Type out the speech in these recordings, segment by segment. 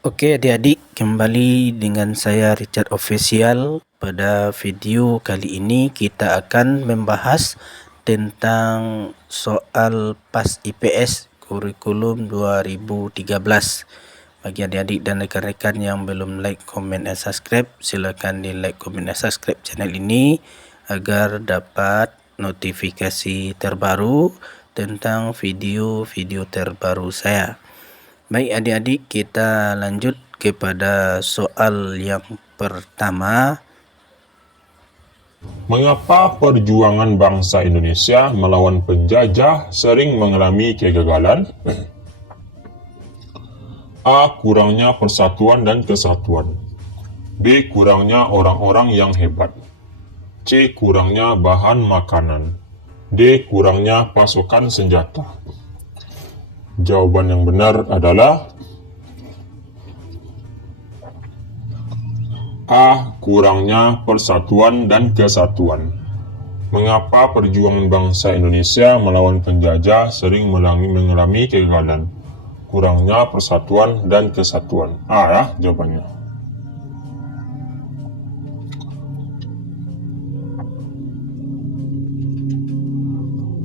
Oke adik-adik, kembali dengan saya Richard Official. Pada video kali ini kita akan membahas tentang soal PAS IPS kurikulum 2013. Bagi adik-adik dan rekan-rekan yang belum like, komen, dan subscribe, silakan di like, komen, dan subscribe channel ini agar dapat notifikasi terbaru tentang video-video terbaru saya. Baik adik-adik, kita lanjut kepada soal yang pertama. Mengapa perjuangan bangsa Indonesia melawan penjajah sering mengalami kegagalan? A. Kurangnya persatuan dan kesatuan. B. Kurangnya orang-orang yang hebat. C. Kurangnya bahan makanan. D. Kurangnya pasokan senjata. Jawaban yang benar adalah A. Kurangnya persatuan dan kesatuan. Mengapa perjuangan bangsa Indonesia melawan penjajah sering mengalami kegagalan? Kurangnya persatuan dan kesatuan. A ya jawabannya.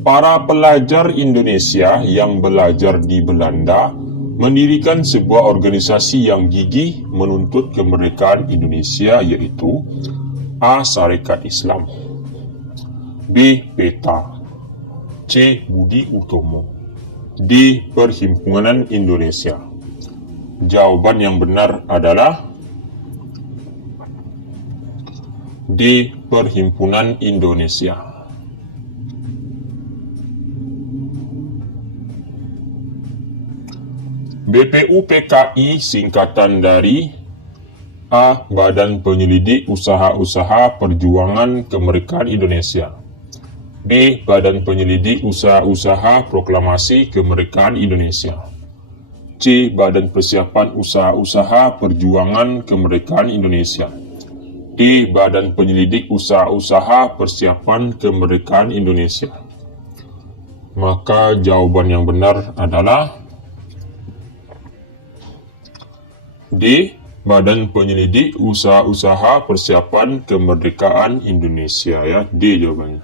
Para pelajar Indonesia yang belajar di Belanda mendirikan sebuah organisasi yang gigih menuntut kemerdekaan Indonesia, yaitu A. Sarekat Islam, B. PETA, C. Budi Utomo, D. Perhimpunan Indonesia. Jawaban yang benar adalah D. Perhimpunan Indonesia. BPUPKI singkatan dari A. Badan Penyelidik Usaha-Usaha Perjuangan Kemerdekaan Indonesia, B. Badan Penyelidik Usaha-Usaha Proklamasi Kemerdekaan Indonesia, C. Badan Persiapan Usaha-Usaha Perjuangan Kemerdekaan Indonesia, D. Badan Penyelidik Usaha-Usaha Persiapan Kemerdekaan Indonesia. Maka jawaban yang benar adalah D. Badan Penyelidik Usaha-Usaha Persiapan Kemerdekaan Indonesia ya. D jawabannya.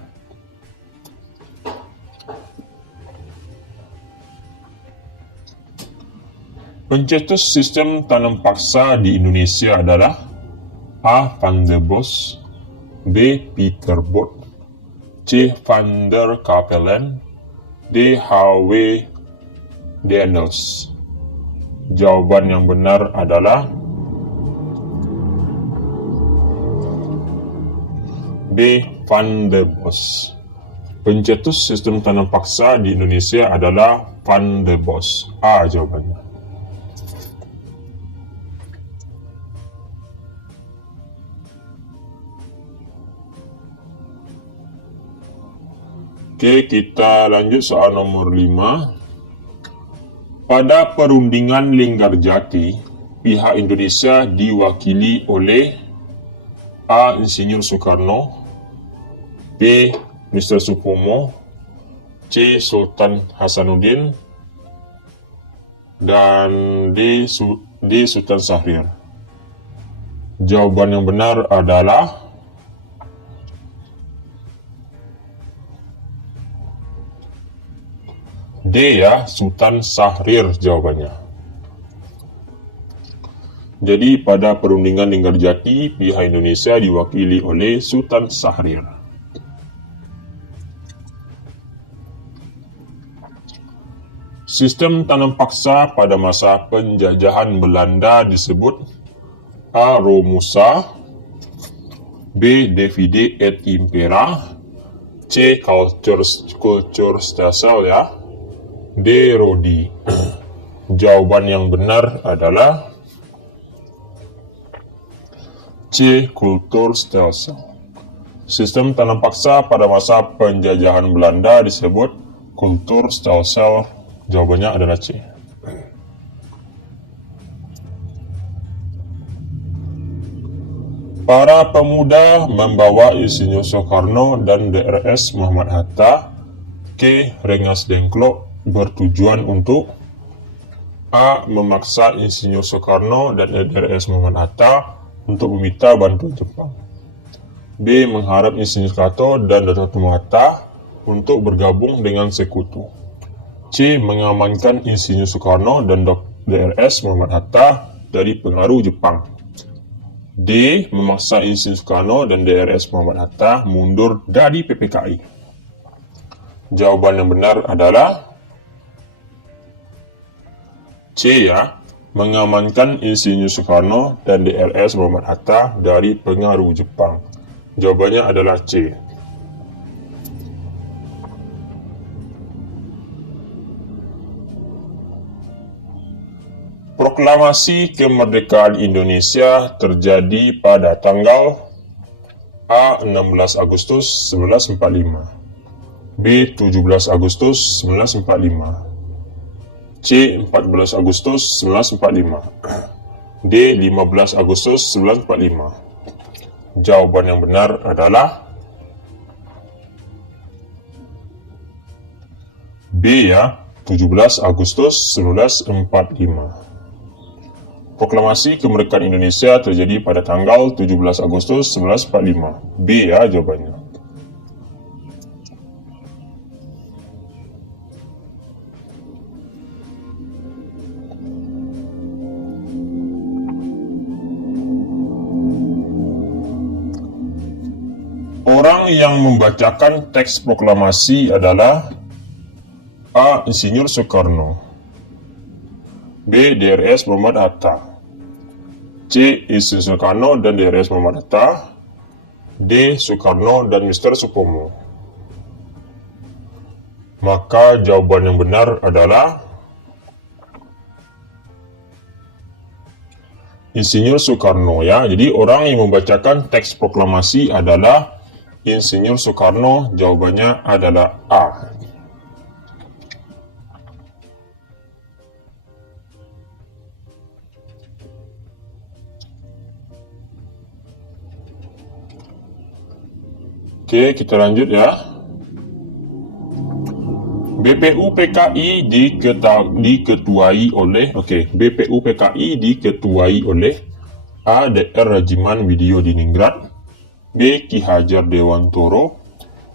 Pencetus sistem tanam paksa di Indonesia adalah A. Van der Bos, B. Peter Bot, C. Van der Capellen, D. H.W. Daniels. Jawaban yang benar adalah B. Van der Bos. Pencetus sistem tanam paksa di Indonesia adalah Van der Bos. A jawabannya. Oke, kita lanjut soal nomor 5. Pada perundingan Linggarjati, pihak Indonesia diwakili oleh A. Insinyur Soekarno, B. Mr. Supomo, C. Sultan Hasanuddin, dan D. Sultan Syahrir. Jawaban yang benar adalah D ya, Sultan Syahrir jawabannya. Jadi pada perundingan Linggarjati, pihak Indonesia diwakili oleh Sultan Syahrir. Sistem tanam paksa pada masa penjajahan Belanda disebut A. Romusa, B. Divide et Impera, C. Kulturstelsel ya, D. Rodi. Jawaban yang benar adalah C. Kulturstelsel. Sistem tanam paksa pada masa penjajahan Belanda disebut Kulturstelsel. Jawabannya adalah C. Para pemuda membawa Insinyur Soekarno dan Drs. Muhammad Hatta ke Rengas Dengklok bertujuan untuk A. Memaksa Insinyur Soekarno dan RS Muhammad Hatta untuk meminta bantuan Jepang. B. Mengharap Insinyur Soekarno dan Dr. Hatta untuk bergabung dengan sekutu. C. Mengamankan Insinyur Soekarno dan DRS Muhammad Hatta dari pengaruh Jepang. D. Memaksa Insinyur Soekarno dan DRS Muhammad Hatta mundur dari PPKI. Jawaban yang benar adalah C ya, mengamankan Insinyur Soekarno dan DRS Muhammad Hatta dari pengaruh Jepang. Jawabannya adalah C. Proklamasi kemerdekaan Indonesia terjadi pada tanggal A. 16 Agustus 1945, B. 17 Agustus 1945, C. 14 Agustus 1945, D. 15 Agustus 1945. Jawaban yang benar adalah B ya, 17 Agustus 1945. Proklamasi kemerdekaan Indonesia terjadi pada tanggal 17 Agustus 1945. B ya jawabannya. Orang yang membacakan teks proklamasi adalah A. Insinyur Soekarno, B. DRS Muhammad Hatta, C. Insinyur Soekarno dan DRS Muhammad Hatta, D. Soekarno dan Mr. Supomo. Maka jawaban yang benar adalah Insinyur Soekarno ya. Jadi orang yang membacakan teks proklamasi adalah Insinyur Soekarno. Jawabannya adalah A. Oke, kita lanjut ya. BPU PKI diketuai oleh A. DR Rajiman Widyo-Diningrat, B. Ki Hajar Dewantoro,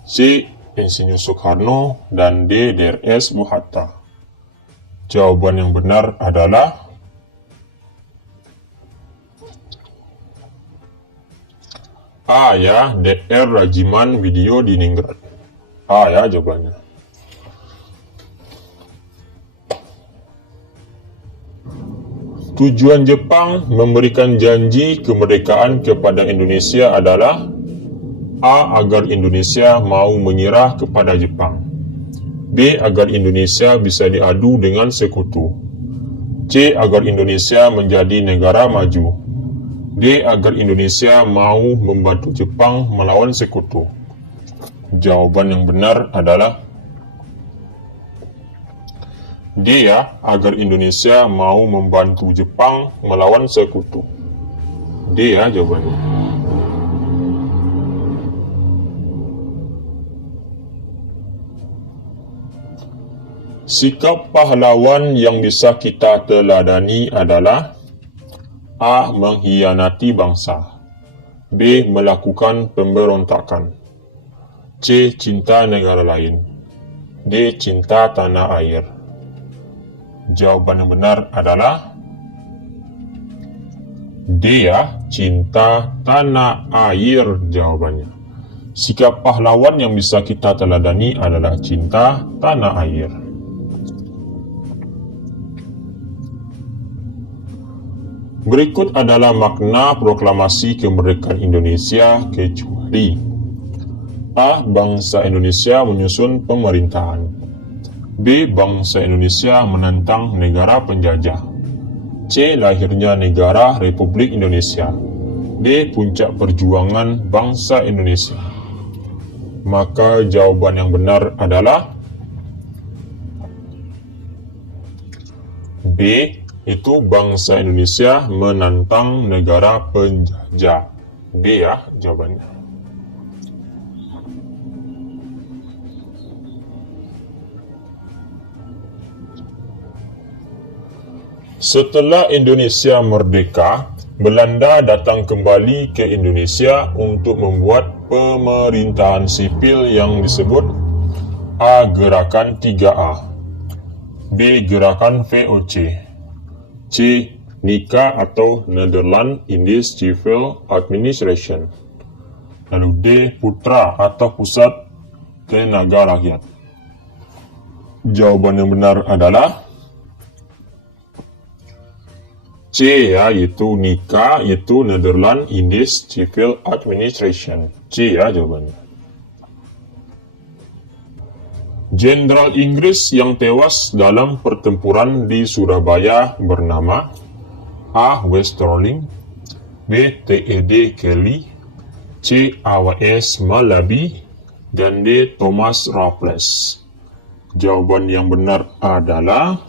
C. Insinyur Soekarno, dan D. DRS Hatta. Jawaban yang benar adalah A ya, DR Rajiman Widyo-Diningrat. A ya jawabannya. Tujuan Jepang memberikan janji kemerdekaan kepada Indonesia adalah A. Agar Indonesia mau menyerah kepada Jepang, B. Agar Indonesia bisa diadu dengan sekutu, C. Agar Indonesia menjadi negara maju, D. Agar Indonesia mau membantu Jepang melawan sekutu. Jawaban yang benar adalah D ya, agar Indonesia mau membantu Jepang melawan sekutu. D ya jawabannya. Sikap pahlawan yang bisa kita teladani adalah A. Mengkhianati bangsa, B. Melakukan pemberontakan, C. Cinta negara lain, D. Cinta tanah air. Jawaban yang benar adalah D ya, cinta tanah air jawabannya. Sikap pahlawan yang bisa kita teladani adalah cinta tanah air. Berikut adalah makna proklamasi kemerdekaan Indonesia kecuali A. Bangsa Indonesia menyusun pemerintahan, B. Bangsa Indonesia menantang negara penjajah, C. Lahirnya negara Republik Indonesia, D. Puncak perjuangan bangsa Indonesia. Maka jawaban yang benar adalah B. Itu bangsa Indonesia menantang negara penjajah. B ya jawabannya. Setelah Indonesia merdeka, Belanda datang kembali ke Indonesia untuk membuat pemerintahan sipil yang disebut A. Gerakan 3A, B. Gerakan VOC, C. NICA atau Netherlands Indies Civil Administration, lalu D. Putra atau Pusat Tenaga Rakyat. Jawaban yang benar adalah C, ya, yaitu NICA, yaitu Netherlands Indies Civil Administration. C, ya, jawabannya. Jenderal Inggris yang tewas dalam pertempuran di Surabaya bernama A. Westerling, B. T.E.D. Kelly, C. A.W.S. Malaby, dan D. Thomas Raffles. Jawaban yang benar adalah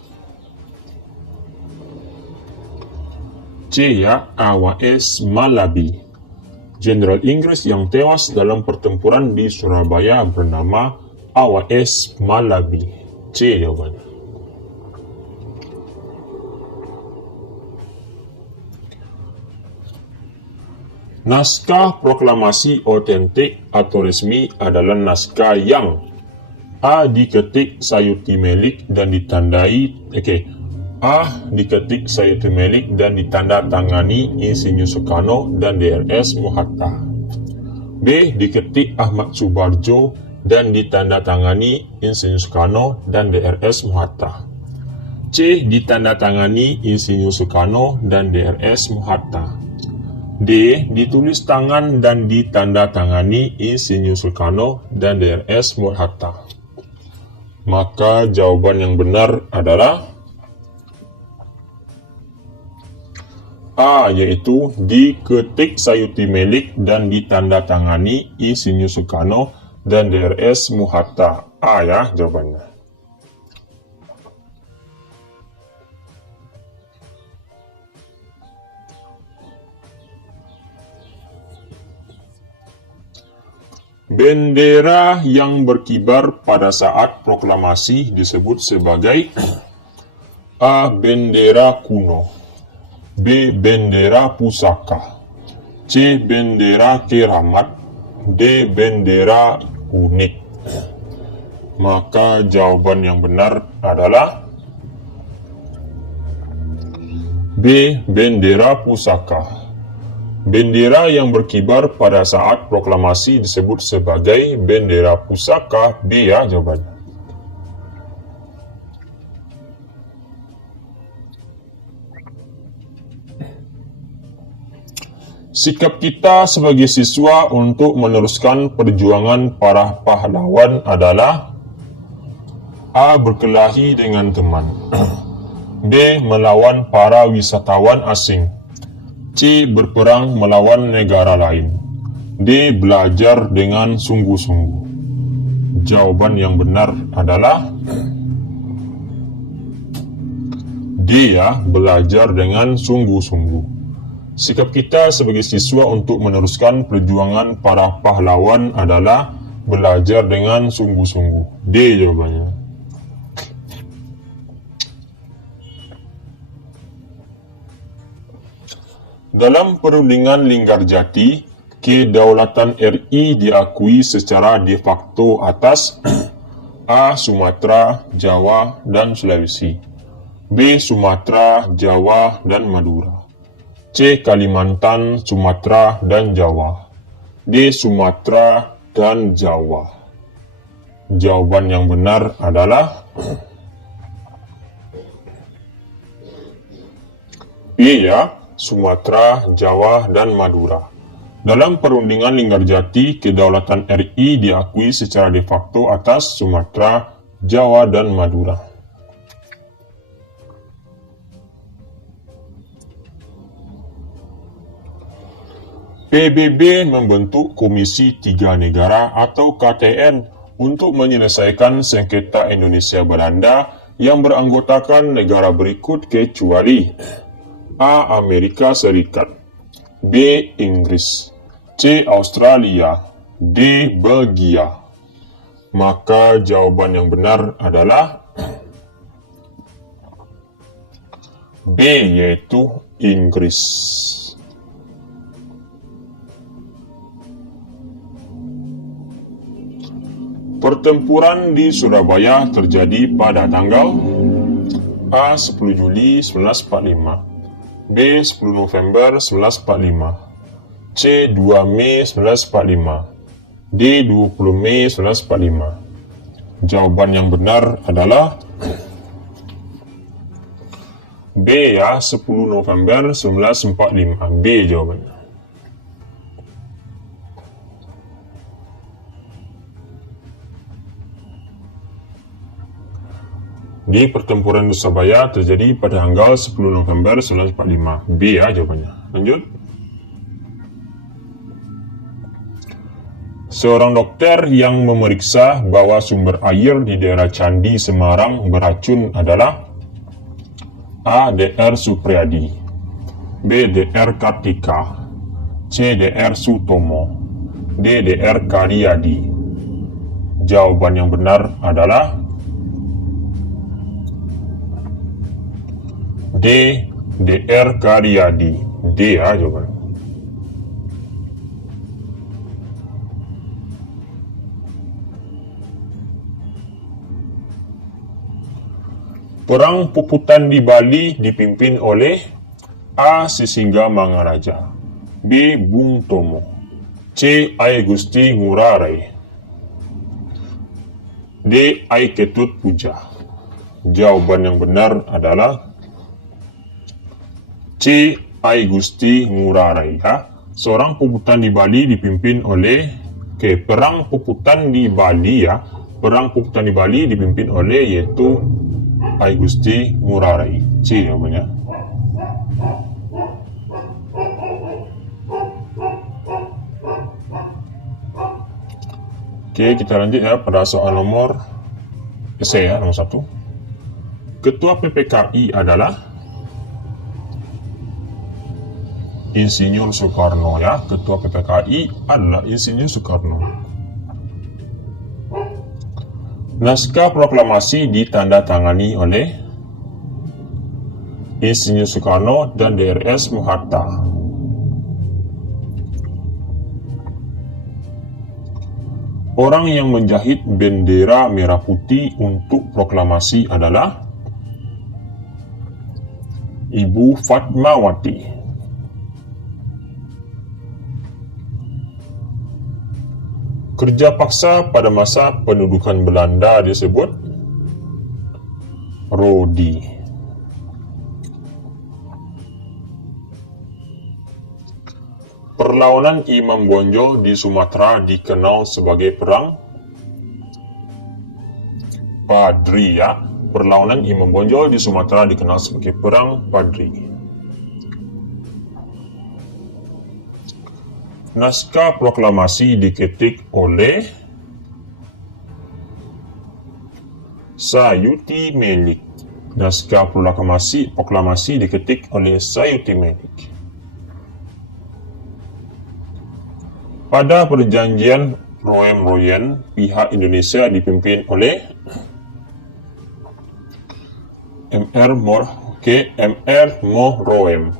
C, ya, A.W.S. Malaby. Jenderal Inggris yang tewas dalam pertempuran di Surabaya bernama A.W.S. Malaby. C jawabannya. Naskah proklamasi otentik atau resmi adalah naskah yang A. diketik Sayuti Melik dan ditandai A. diketik Sayuti Melik dan ditandatangani Insinyur Soekarno dan Drs. Mohatta. B. diketik Ahmad Subarjo dan ditandatangani Insinyur Soekarno dan Drs. Mohatta. C. ditandatangani Insinyur Soekarno dan Drs. Mohatta. D. ditulis tangan dan ditandatangani Insinyur Soekarno dan Drs. Mohatta. Maka jawaban yang benar adalah A, yaitu diketik Sayuti Melik dan ditandatangani Insinyur Soekarno dan Drs. Mohatta. A, ya, jawabannya. Bendera yang berkibar pada saat proklamasi disebut sebagai A. bendera kuno, B. bendera pusaka, C. bendera keramat, D. bendera unik. Maka jawaban yang benar adalah B. bendera pusaka. Bendera yang berkibar pada saat proklamasi disebut sebagai bendera pusaka. B, ya, jawabannya. Sikap kita sebagai siswa untuk meneruskan perjuangan para pahlawan adalah A. berkelahi dengan teman, B. melawan para wisatawan asing, C. berperang melawan negara lain, D. belajar dengan sungguh-sungguh. Jawaban yang benar adalah D, ya, belajar dengan sungguh-sungguh. Sikap kita sebagai siswa untuk meneruskan perjuangan para pahlawan adalah belajar dengan sungguh-sungguh. D jawabannya. Dalam perundingan Linggarjati, kedaulatan RI diakui secara de facto atas A. Sumatera, Jawa, dan Sulawesi, B. Sumatera, Jawa, dan Madura, C. Kalimantan, Sumatera, dan Jawa, D. Sumatera dan Jawa. Jawaban yang benar adalah B, ya, Sumatera, Jawa, dan Madura. Dalam perundingan Linggarjati, kedaulatan RI diakui secara de facto atas Sumatera, Jawa, dan Madura. PBB membentuk Komisi Tiga Negara atau KTN untuk menyelesaikan sengketa Indonesia Belanda yang beranggotakan negara berikut kecuali A. Amerika Serikat, B. Inggris, C. Australia, D. Belgia. Maka jawaban yang benar adalah B. Yaitu Inggris. Pertempuran di Surabaya terjadi pada tanggal A. 10 Juli 1945, B. 10 November 1945, C. 2 Mei 1945, D. 20 Mei 1945. Jawaban yang benar adalah B ya, 10 November 1945. B jawabannya. Di pertempuran di Surabaya terjadi pada tanggal 10 November 1945. B ya jawabannya. Lanjut. Seorang dokter yang memeriksa bahwa sumber air di daerah Candi Semarang beracun adalah A. Dr. Supriyadi, B. Dr. Kartika, C. Dr. Sutomo, D. Dr. Karyadi. Jawaban yang benar adalah D. Dr. Karyadi. D ya jawabannya. Perang Puputan di Bali dipimpin oleh A. Sisingga Mangaraja, B. Bung Tomo, C. Ai Gusti Ngurah Rai, D. Ai Ketut Puja. Jawaban yang benar adalah C. Ai Gusti Ngurah Rai ya. Seorang Puputan di Bali dipimpin oleh Perang Puputan di Bali ya. Perang Puputan di Bali dipimpin oleh yaitu Ai Gusti Ngurah Rai. C jawabannya. Oke, kita lanjut ya pada soal nomor C ya, nomor 1. Ketua PPKI adalah Insinyur Soekarno ya. Ketua PPKI adalah Insinyur Soekarno. Naskah proklamasi ditandatangani oleh Insinyur Soekarno dan Drs. Mohatta. Orang yang menjahit bendera merah putih untuk proklamasi adalah Ibu Fatmawati. Kerja paksa pada masa pendudukan Belanda disebut Rodi. Perlawanan Imam Bonjol di Sumatera dikenal sebagai Perang Padri ya. Perlawanan Imam Bonjol di Sumatera dikenal sebagai Perang Padri. Naskah proklamasi diketik oleh Sayuti Melik. Naskah proklamasi diketik oleh Sayuti Melik. Pada perjanjian Roem-Royen, pihak Indonesia dipimpin oleh Mr. Mohroem.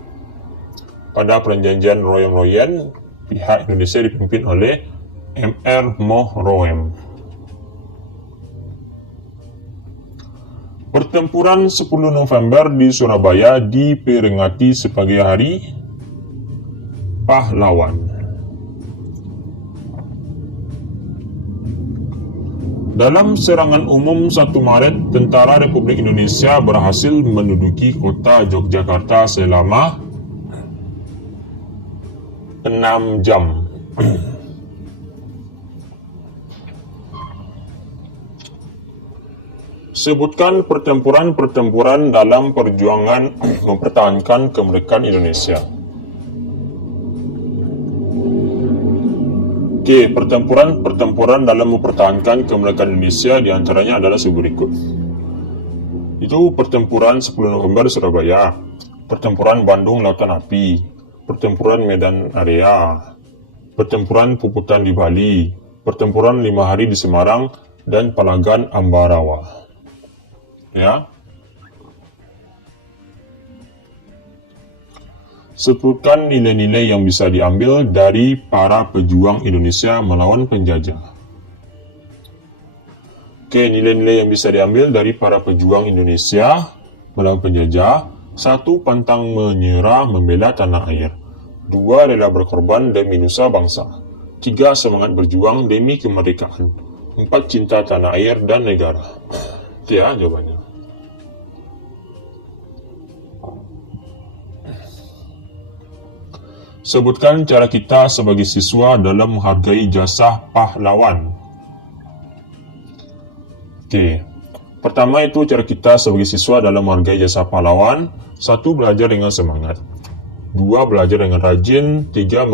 Pada perjanjian Roem-Royen, pihak Indonesia dipimpin oleh Mr. Mohroem. Pertempuran 10 November di Surabaya diperingati sebagai Hari Pahlawan. Dalam serangan umum 1 Maret, Tentara Republik Indonesia berhasil menduduki kota Yogyakarta selama 6 jam. Sebutkan pertempuran-pertempuran dalam perjuangan mempertahankan kemerdekaan Indonesia. Oke, pertempuran dalam mempertahankan kemerdekaan Indonesia diantaranya adalah seberikut. Itu pertempuran 10 November Surabaya, pertempuran Bandung Lautan Api, pertempuran Medan Area, pertempuran Puputan di Bali, pertempuran 5 hari di Semarang, dan Palagan Ambarawa. Ya. Sebutkan nilai-nilai yang bisa diambil dari para pejuang Indonesia melawan penjajah. Oke, nilai-nilai yang bisa diambil dari para pejuang Indonesia melawan penjajah. 1. Pantang menyerah membela tanah air. 2. Rela berkorban demi nusa bangsa. 3. Semangat berjuang demi kemerdekaan. 4. Cinta tanah air dan negara. Itu ya jawabannya. Sebutkan cara kita sebagai siswa dalam menghargai jasa pahlawan. Oke. Pertama itu cara kita sebagai siswa dalam menghargai jasa pahlawan. 1. Belajar dengan semangat. 2. Belajar dengan rajin. 3.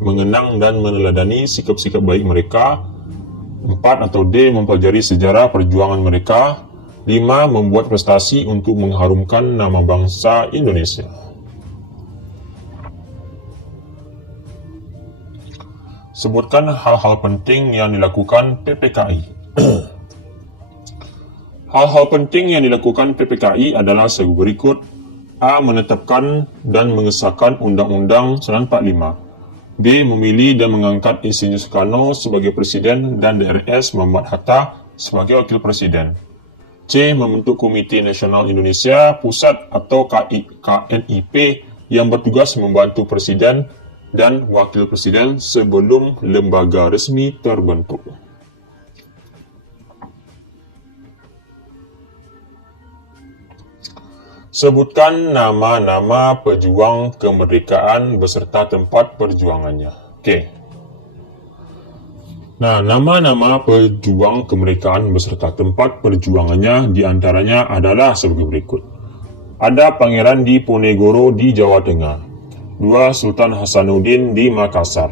Mengenang dan meneladani sikap-sikap baik mereka. 4 atau D. Mempelajari sejarah perjuangan mereka. 5. Membuat prestasi untuk mengharumkan nama bangsa Indonesia. Sebutkan hal-hal penting yang dilakukan PPKI. Hal-hal penting yang dilakukan PPKI adalah sebagai berikut. A. Menetapkan dan mengesahkan Undang-Undang 945. B. Memilih dan mengangkat Insinyur Soekarno sebagai Presiden dan DRS Muhammad Hatta sebagai Wakil Presiden. C. Membentuk Komite Nasional Indonesia Pusat atau KNIP yang bertugas membantu Presiden dan Wakil Presiden sebelum lembaga resmi terbentuk. Sebutkan nama-nama pejuang kemerdekaan beserta tempat perjuangannya. Oke. Nah, nama-nama pejuang kemerdekaan beserta tempat perjuangannya diantaranya adalah sebagai berikut. Ada Pangeran Diponegoro di Jawa Tengah. 2. Sultan Hasanuddin di Makassar.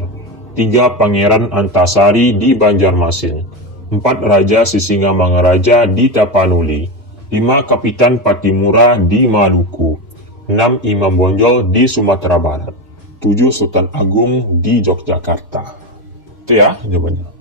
3. Pangeran Antasari di Banjarmasin. 4. Raja Sisingamangaraja di Tapanuli. 5. Kapitan Patimura di Maluku. 6. Imam Bonjol di Sumatera Barat. 7. Sultan Agung di Yogyakarta. Itu ya jawabannya.